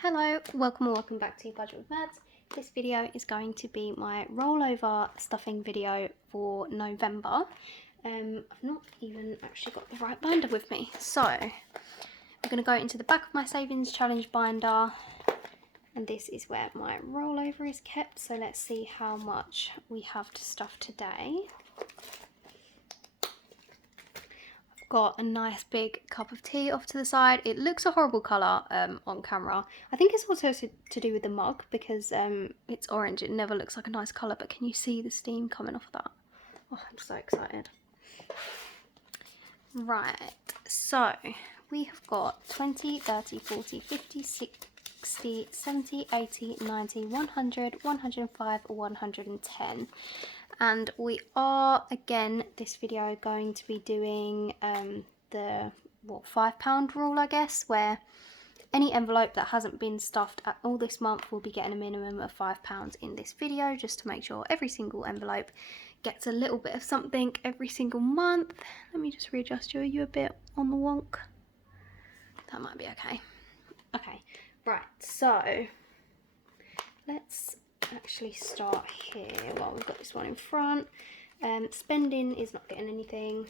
Hello, welcome back to Budget with Mads. This video is going to be my rollover stuffing video for November. I've not even actually got the right binder with me, so I'm going to go into the back of my savings challenge binder, and this is where my rollover is kept. So let's see how much we have to stuff today. Got a nice big cup of tea off to the side. It looks a horrible colour on camera. I think it's also to do with the mug because it's orange. It never looks like a nice colour, but can you see the steam coming off of that? Oh, I'm so excited. Right, so we have got 20, 30, 40, 50, 60, 70, 80, 90, 100, 105, 110. And we are, again, this video going to be doing the £5 rule, I guess, where any envelope that hasn't been stuffed at all this month will be getting a minimum of £5 in this video, just to make sure every single envelope gets a little bit of something every single month. Let me just readjust you. Are you a bit on the wonk? That might be okay. Okay, right, so let's actually start here while we've got this one in front. Spending is not getting anything.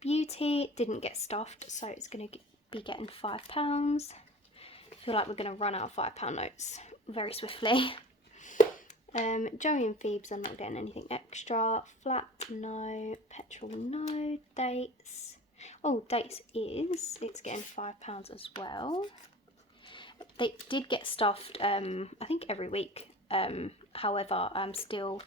Beauty didn't get stuffed, so it's going to be getting £5. I feel like we're going to run out of £5 notes very swiftly. Joey and Phoebes are not getting anything extra. Flat, no. Petrol, no. Dates. Oh, dates it's getting £5 as well. They did get stuffed, I think every week. However, I'm still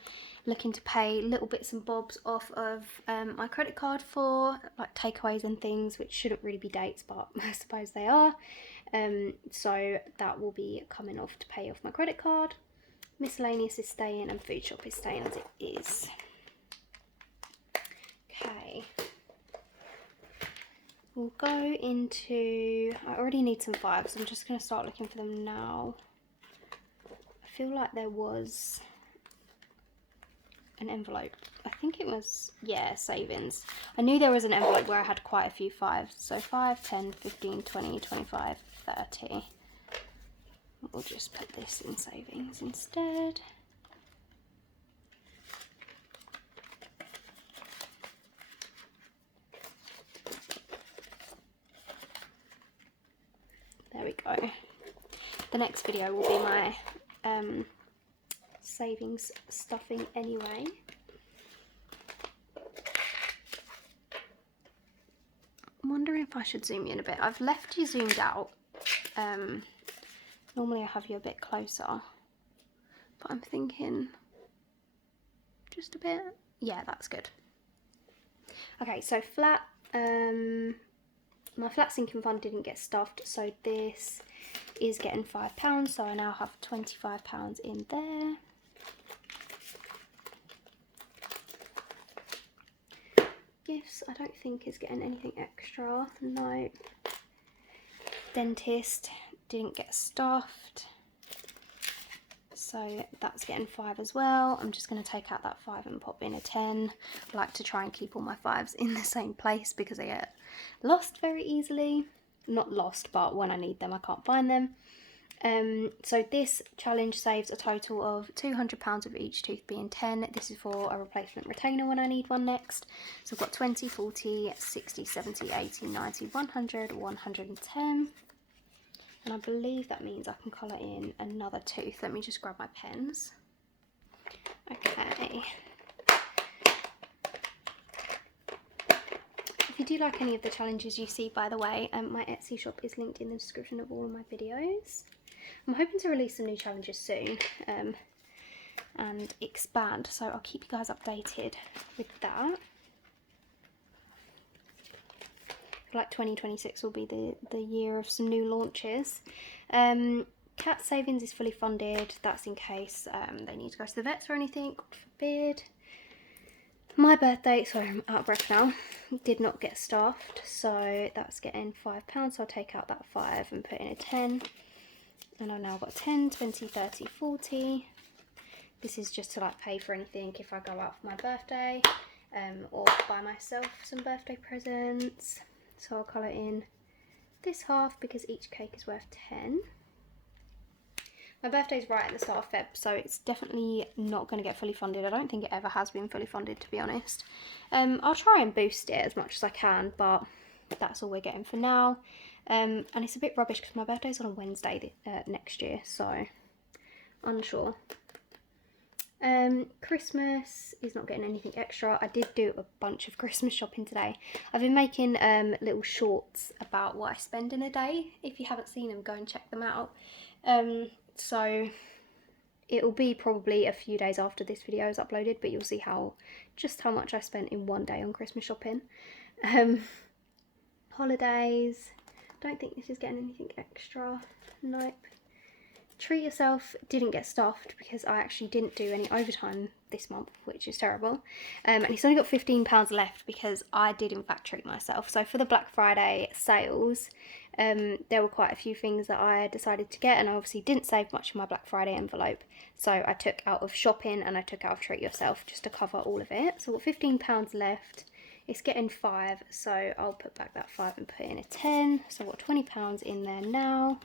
looking to pay little bits and bobs off of my credit card for like takeaways and things, which shouldn't really be dates, but I suppose they are. So that will be coming off to pay off my credit card. Miscellaneous is staying and food shop is staying as it is. Okay. We'll go into, I already need some fives, so I'm just going to start looking for them now. I feel like there was an envelope. I think it was, yeah, savings. I knew there was an envelope where I had quite a few fives. So 5, 10, 15, 20, 25, 30. We'll just put this in savings instead. There we go. The next video will be my savings stuffing anyway. I'm wondering if I should zoom in a bit. I've left you zoomed out. Normally I have you a bit closer, but I'm thinking just a bit. Yeah, that's good. Okay, so flat. My flat sinking fund didn't get stuffed, so this is getting £5, so I now have £25 in there. Gifts, I don't think is getting anything extra, no. Dentist didn't get stuffed, so that's getting £5 as well. I'm just going to take out that 5 and pop in a 10. I like to try and keep all my 5s in the same place because they get lost very easily. Not lost, but when I need them I can't find them. So this challenge saves a total of £200 of each tooth being 10. This is for a replacement retainer when I need one next. So I've got 20, 40, 60, 70, 80, 90, 100, 110. And I believe that means I can colour in another tooth. Let me just grab my pens. Okay. If you do like any of the challenges you see, by the way, my Etsy shop is linked in the description of all of my videos. I'm hoping to release some new challenges soon and expand, so I'll keep you guys updated with that. I feel like 2026 will be the year of some new launches. Cat savings is fully funded. That's in case they need to go to the vets or anything, God forbid. My birthday, sorry I'm out of breath now, did not get stuffed, so that's getting £5, so I'll take out that 5 and put in a 10. And I've now got 10, 20, 30, 40. This is just to like pay for anything if I go out for my birthday or buy myself some birthday presents. So I'll colour in this half because each cake is worth 10. My birthday's right at the start of Feb, so it's definitely not going to get fully funded. I don't think it ever has been fully funded, to be honest. I'll try and boost it as much as I can, but that's all we're getting for now. And it's a bit rubbish because my birthday's on a Wednesday next year, so unsure. Christmas is not getting anything extra. I did do a bunch of Christmas shopping today. I've been making little shorts about what I spend in a day. If you haven't seen them, go and check them out. So it will be probably a few days after this video is uploaded, but you'll see just how much I spent in one day on Christmas shopping. Holidays, don't think this is getting anything extra. Nope. Treat yourself didn't get stuffed because I actually didn't do any overtime this month, which is terrible. And it's only got £15 left because I did in fact treat myself. So for the Black Friday sales, there were quite a few things that I decided to get, and I obviously didn't save much in my Black Friday envelope. So I took out of shopping and I took out of treat yourself just to cover all of it. So I've got £15 left. It's getting 5, so I'll put back that 5 and put in a 10. So I've got £20 in there now.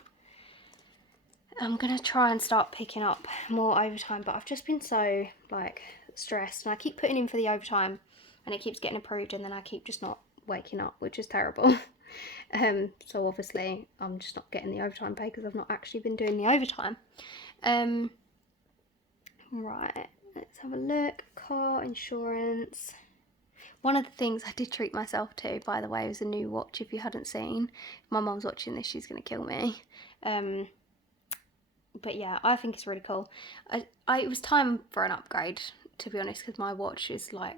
I'm going to try and start picking up more overtime, but I've just been so, like, stressed. And I keep putting in for the overtime, and it keeps getting approved, and then I keep just not waking up, which is terrible. So obviously, I'm just not getting the overtime pay because I've not actually been doing the overtime. Right, let's have a look. Car insurance. One of the things I did treat myself to, by the way, was a new watch. If you hadn't seen, if my mum's watching this, she's going to kill me. But yeah, I think it's really cool. It was time for an upgrade, to be honest, because my watch is like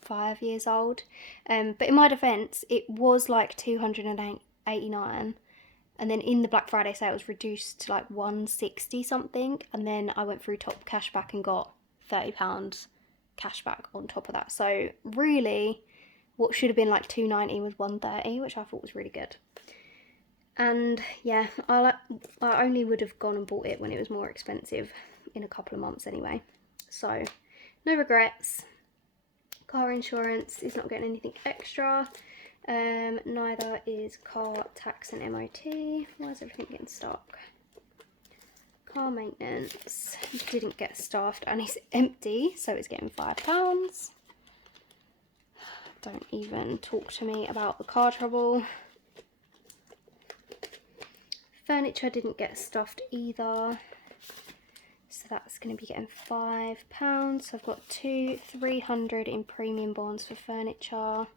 5 years old. But in my defence, it was like £289, and then in the Black Friday sale it was reduced to like £160 something, and then I went through Top Cashback and got £30 cashback on top of that. So really, what should have been like £290 was £130, which I thought was really good. And yeah, I only would have gone and bought it when it was more expensive in a couple of months anyway. So no regrets. Car insurance is not getting anything extra. Neither is car tax and MOT. Why is everything getting stuck? Car maintenance didn't get staffed and it's empty, so it's getting £5. Don't even talk to me about the car trouble. Furniture didn't get stuffed either, so that's going to be getting £5. So I've got 300 in premium bonds for furniture,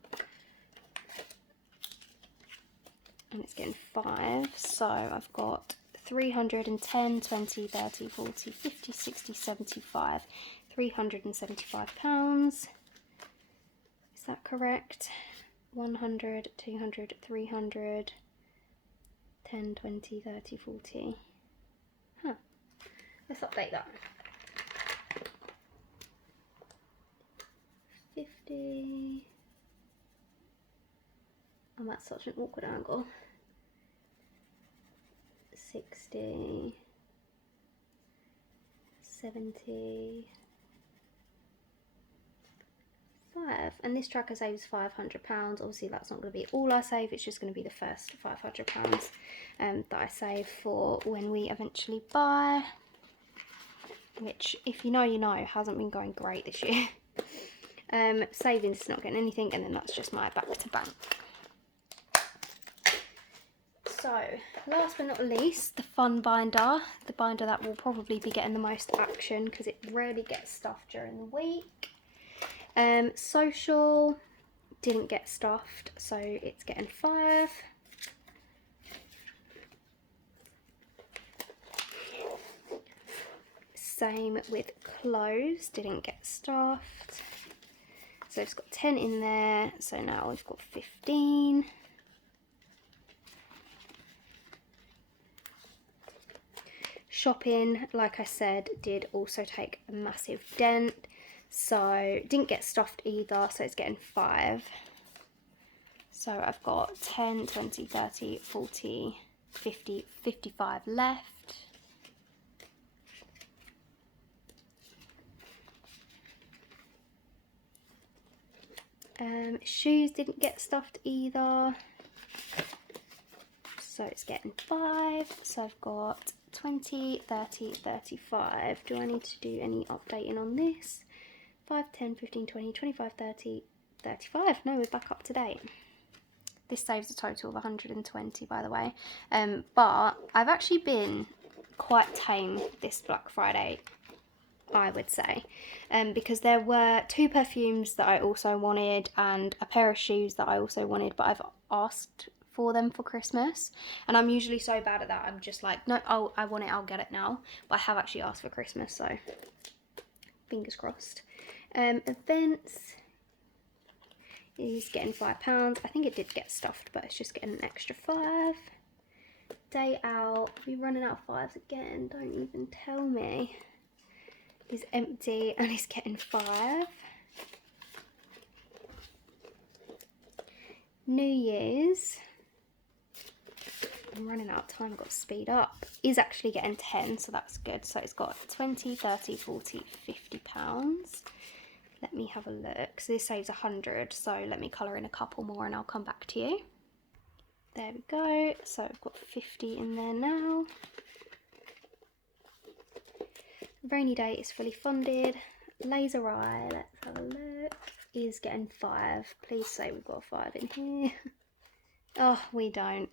and it's getting 5. So I've got 310, 20, 30, 40, 50, 60, 75, £375. Is that correct? 100, 200, 300. 10, 20, 30, 40. Huh. Let's update that. 50. Oh, that's such an awkward angle. 60. 70. 5. And this tracker saves £500. Obviously that's not going to be all I save, it's just going to be the first £500 that I save for when we eventually buy, which, if you know, you know, hasn't been going great this year. Savings is not getting anything, and then that's just my back to bank. So last but not least, the fun binder, the binder that will probably be getting the most action because it rarely gets stuffed during the week. Social didn't get stuffed, so it's getting 5. Same with clothes, didn't get stuffed, so it's got 10 in there, so now we've got 15. Shopping, like I said, did also take a massive dent. So didn't get stuffed either, so it's getting 5. So I've got 10, 20, 30, 40, 50, 55 left. Shoes didn't get stuffed either. So it's getting 5. So I've got 20, 30, 35. Do I need to do any updating on this? 5, 10, 15, 20, 25, 30, 35. No, we're back up to date. This saves a total of 120, by the way. But I've actually been quite tame this Black Friday, I would say, because there were 2 perfumes that I also wanted and a pair of shoes that I also wanted, but I've asked for them for Christmas, and I'm usually so bad at that. I'm just like, no, I want it, I'll get it now. But I have actually asked for Christmas, so fingers crossed. Events is getting £5. I think it did get stuffed, but it's just getting an extra 5. Day out, we're running out of 5s again, don't even tell me. Is empty and it's getting 5. New Year's, I'm running out of time, got to speed up, is actually getting 10, so that's good. So it's got 20, 30, 40, £50. Let me have a look. So this saves 100, so let me colour in a couple more and I'll come back to you. There we go, so I've got 50 in there now. Rainy Day is fully funded. Laser Eye, let's have a look, is getting 5. Please say we've got a 5 in here. Oh, we don't.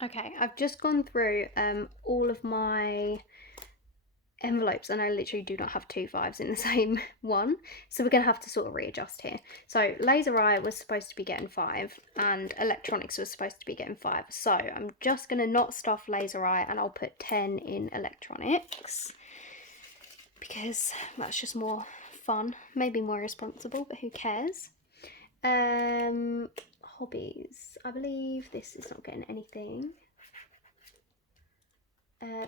Okay, I've just gone through all of my envelopes and I literally do not have 2 5s in the same one, so we're gonna have to sort of readjust here. So Laser Eye was supposed to be getting 5 and electronics was supposed to be getting 5, so I'm just gonna not stuff Laser Eye and I'll put 10 in electronics because that's just more fun, maybe more responsible, but who cares. Hobbies, I believe this is not getting anything.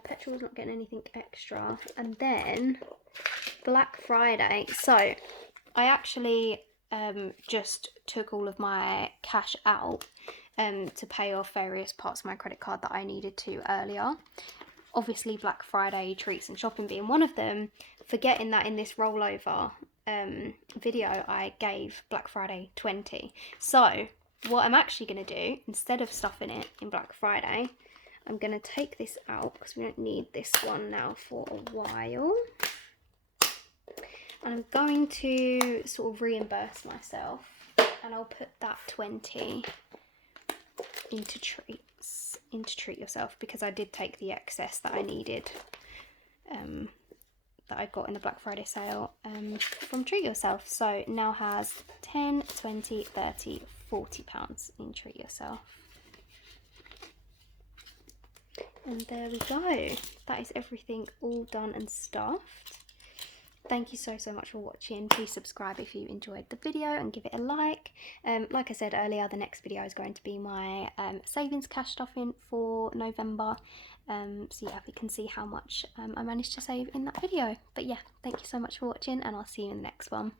Petrol's not getting anything extra. And then Black Friday, so I actually just took all of my cash out to pay off various parts of my credit card that I needed to earlier. Obviously Black Friday treats and shopping being one of them, forgetting that in this rollover video I gave Black Friday 20. So what I'm actually going to do, instead of stuffing it in Black Friday, I'm going to take this out because we don't need this one now for a while. And I'm going to sort of reimburse myself and I'll put that 20 into treats, into Treat Yourself, because I did take the excess that I needed, that I got in the Black Friday sale from Treat Yourself. So it now has 10, 20, 30, £40 in Treat Yourself. And there we go. That is everything all done and stuffed. Thank you so much for watching. Please subscribe if you enjoyed the video and give it a like. Like I said earlier, the next video is going to be my savings cash stuffing for November. So yeah, we can see how much I managed to save in that video. But yeah, thank you so much for watching and I'll see you in the next one.